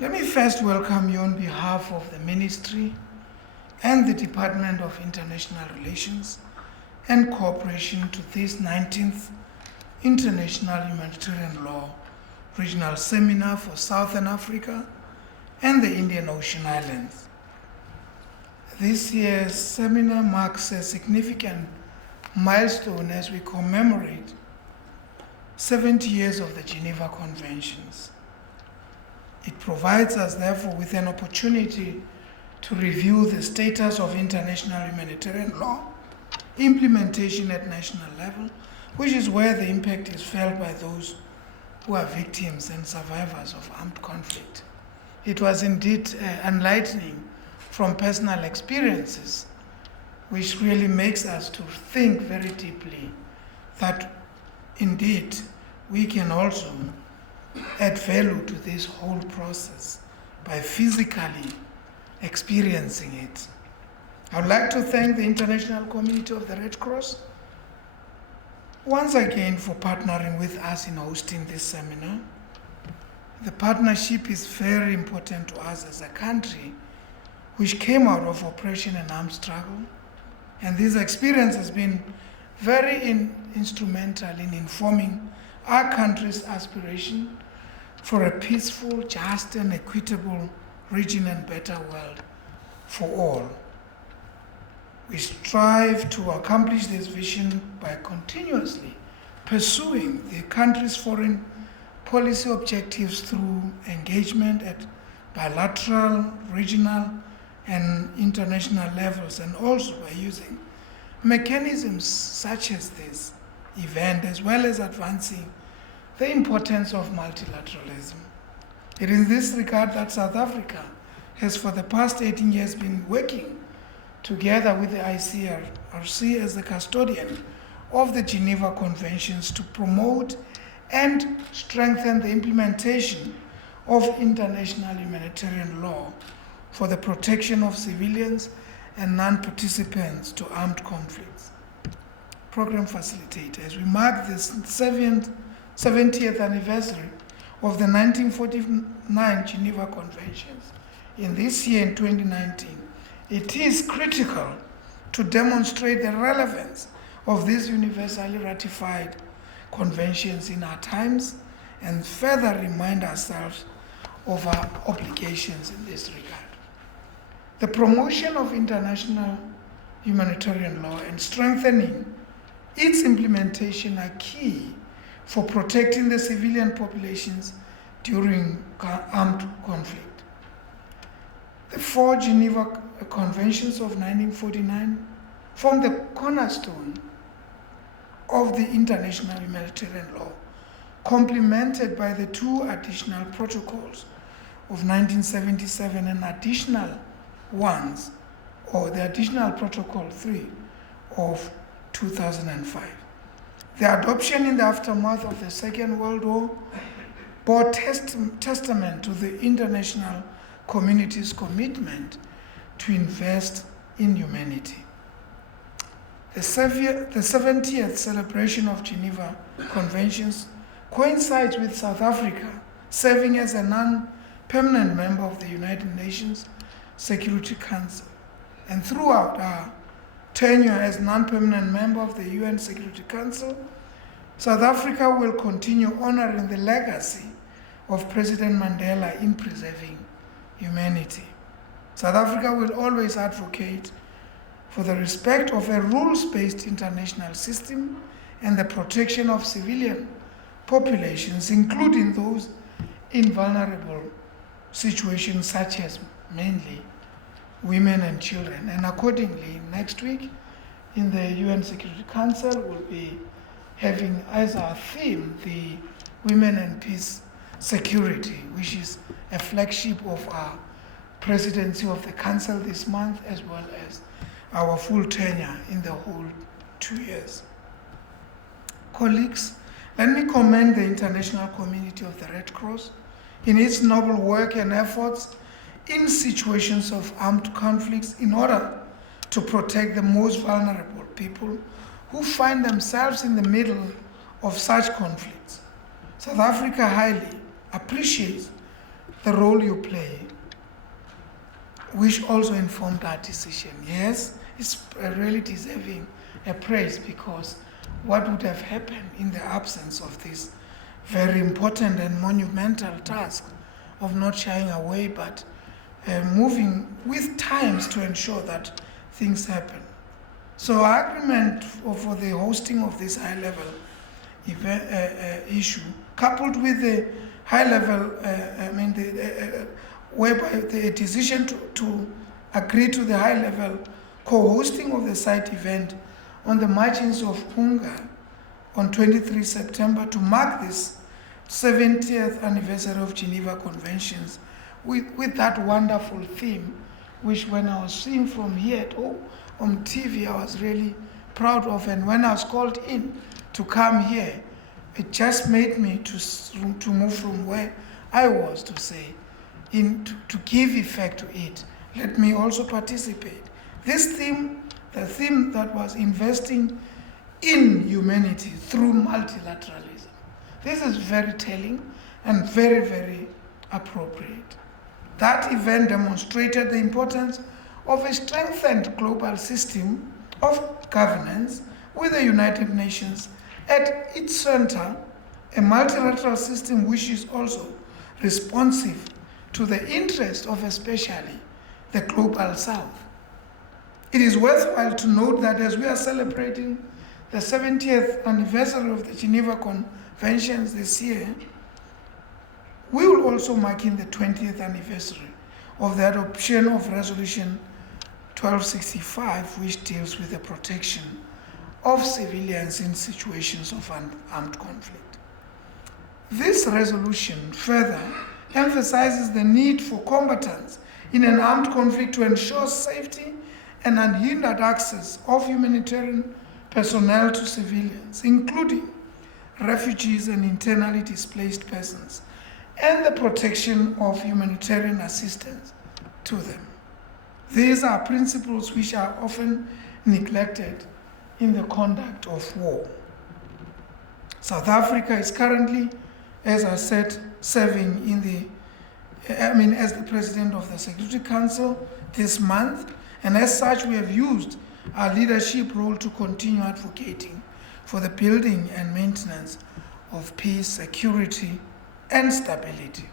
Let me first welcome you on behalf of the Ministry and the Department of International Relations and Cooperation to this 19th International Humanitarian Law Regional Seminar for Southern Africa and the Indian Ocean Islands. This year's seminar marks a significant milestone as we commemorate 70 years of the Geneva Conventions. It provides us, therefore, with an opportunity to review the status of international humanitarian law, implementation at national level, which is where the impact is felt by those who are victims and survivors of armed conflict. It was indeed enlightening from personal experiences, which really makes us to think very deeply that indeed we can also add value to this whole process by physically experiencing it. I would like to thank the international community of the Red Cross once again for partnering with us in hosting this seminar. The partnership is very important to us as a country which came out of oppression and armed struggle, and this experience has been very instrumental in informing our country's aspiration for a peaceful, just, and equitable region and better world for all. We strive to accomplish this vision by continuously pursuing the country's foreign policy objectives through engagement at bilateral, regional, and international levels, and also by using mechanisms such as this event, as well as advancing the importance of multilateralism. It is in this regard that South Africa has for the past 18 years been working together with the ICRC as the custodian of the Geneva Conventions to promote and strengthen the implementation of international humanitarian law for the protection of civilians and non-participants to armed conflicts. Program facilitator, as we mark this 70th anniversary of the 1949 Geneva Conventions in this year in 2019, it is critical to demonstrate the relevance of these universally ratified conventions in our times and further remind ourselves of our obligations in this regard. The promotion of international humanitarian law and strengthening its implementation are key for protecting the civilian populations during armed conflict. The four Geneva Conventions of 1949 form the cornerstone of the international humanitarian law, complemented by the two additional protocols of 1977 and additional ones, or the additional protocol 3 of 2005. The adoption in the aftermath of the Second World War bore testament to the international community's commitment to invest in humanity. The 70th celebration of Geneva Conventions coincides with South Africa serving as a non-permanent member of the United Nations Security Council. And throughout our tenure as non-permanent member of the UN Security Council, South Africa will continue honoring the legacy of President Mandela in preserving humanity. South Africa will always advocate for the respect of a rules-based international system and the protection of civilian populations, including those in vulnerable situations such as mainly women and children. And accordingly, next week in the UN Security Council, we'll be having as our theme the Women and Peace Security, which is a flagship of our presidency of the Council this month, as well as our full tenure in the whole 2 years. Colleagues, let me commend the international community of the Red Cross in its noble work and efforts in situations of armed conflicts in order to protect the most vulnerable people who find themselves in the middle of such conflicts. South Africa highly appreciates the role you play, which also informed our decision. Yes, it's really deserving a praise, because what would have happened in the absence of this very important and monumental task of not shying away, but moving with times to ensure that things happen. So our agreement for the hosting of this high-level event, issue, coupled with the high-level, whereby the decision to agree to the high-level co-hosting of the site event on the margins of Unga on 23 September to mark this 70th anniversary of Geneva Conventions, with that wonderful theme, which when I was seeing from here at home on TV, I was really proud of. And when I was called in to come here, it just made me to move from where I was to say, to give effect to it. Let me also participate. This theme, the theme that was investing in humanity through multilateralism. This is very telling and very, very appropriate. That event demonstrated the importance of a strengthened global system of governance with the United Nations at its center, a multilateral system which is also responsive to the interests of especially the global south. It is worthwhile to note that as we are celebrating the 70th anniversary of the Geneva Conventions this year, we will also mark in the 20th anniversary of the adoption of Resolution 1265, which deals with the protection of civilians in situations of armed conflict. This resolution further emphasizes the need for combatants in an armed conflict to ensure safety and unhindered access of humanitarian personnel to civilians, including refugees and internally displaced persons, and the protection of humanitarian assistance to them. These are principles which are often neglected in the conduct of war. South Africa is currently, as I said, serving as the President of the Security Council this month, and as such we have used our leadership role to continue advocating for the building and maintenance of peace, security, and stability.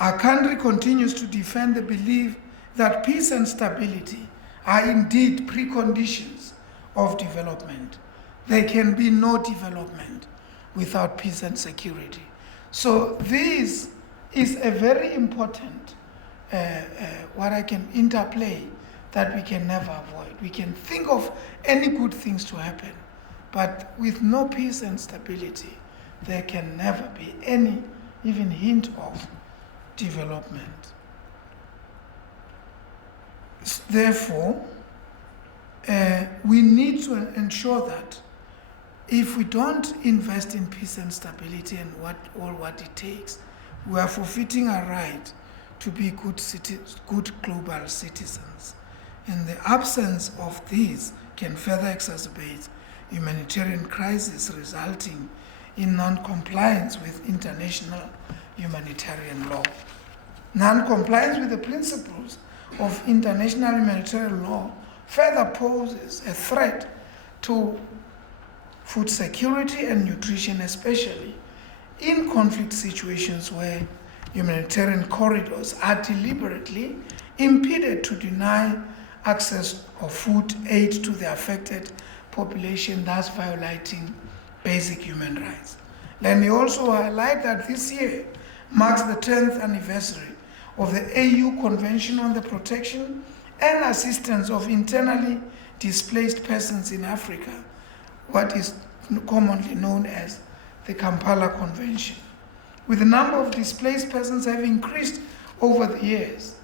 Our country continues to defend the belief that peace and stability are indeed preconditions of development. There can be no development without peace and security. So this is a very important what I can interplay that we can never avoid. We can think of any good things to happen, but with no peace and stability, there can never be any even hint of development. Therefore, we need to ensure that if we don't invest in peace and stability and what it takes, we are forfeiting our right to be good global citizens. And the absence of these can further exacerbate humanitarian crisis, resulting in non-compliance with international humanitarian law. Non-compliance with the principles of international humanitarian law further poses a threat to food security and nutrition, especially in conflict situations where humanitarian corridors are deliberately impeded to deny access of food aid to the affected population, thus violating basic human rights. Let me also highlight that this year marks the 10th anniversary of the AU Convention on the Protection and Assistance of Internally Displaced Persons in Africa, what is commonly known as the Kampala Convention. With the number of displaced persons having increased over the years,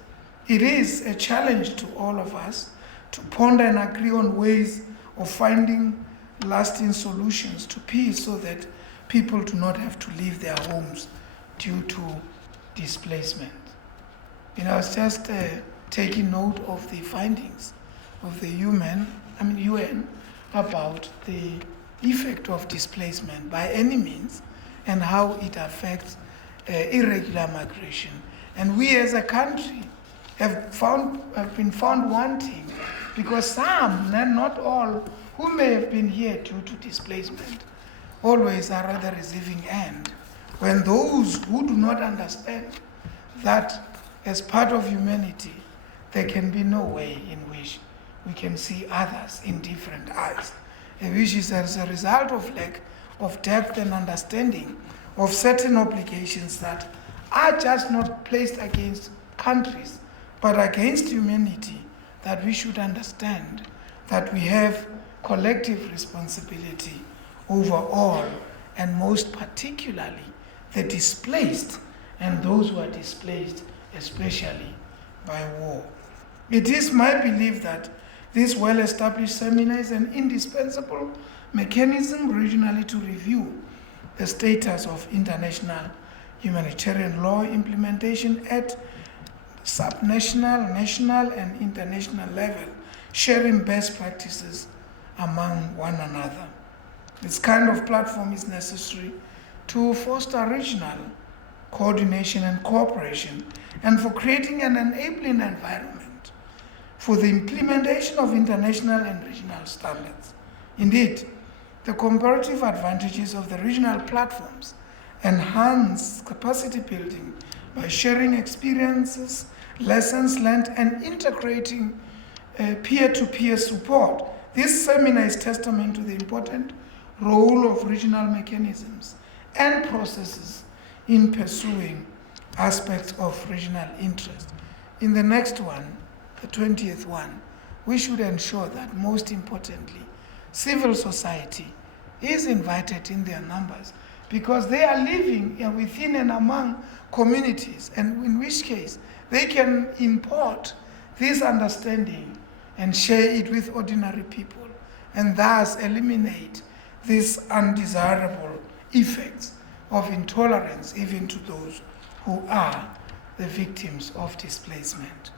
it is a challenge to all of us to ponder and agree on ways of finding lasting solutions to peace so that people do not have to leave their homes due to displacement. I was just taking note of the findings of the UN about the effect of displacement by any means and how it affects irregular migration. And we as a country have been found wanting because some, and not all, who may have been here due to displacement, always are at the receiving end. When those who do not understand that as part of humanity, there can be no way in which we can see others in different eyes, which is as a result of lack of depth and understanding of certain obligations that are just not placed against countries, but against humanity, that we should understand that we have collective responsibility over all, and most particularly the displaced and those who are displaced, especially by war. It is my belief that this well-established seminar is an indispensable mechanism regionally to review the status of international humanitarian law implementation at subnational, national, and international level, sharing best practices among one another. This kind of platform is necessary to foster regional coordination and cooperation, and for creating an enabling environment for the implementation of international and regional standards. Indeed, the comparative advantages of the regional platforms enhance capacity building by sharing experiences, lessons learned, and integrating peer-to-peer support. This seminar is testament to the important role of regional mechanisms and processes in pursuing aspects of regional interest. In the next one, the 20th one, we should ensure that, most importantly, civil society is invited in their numbers, because they are living within and among communities, and in which case they can import this understanding and share it with ordinary people, and thus eliminate these undesirable effects of intolerance even to those who are the victims of displacement.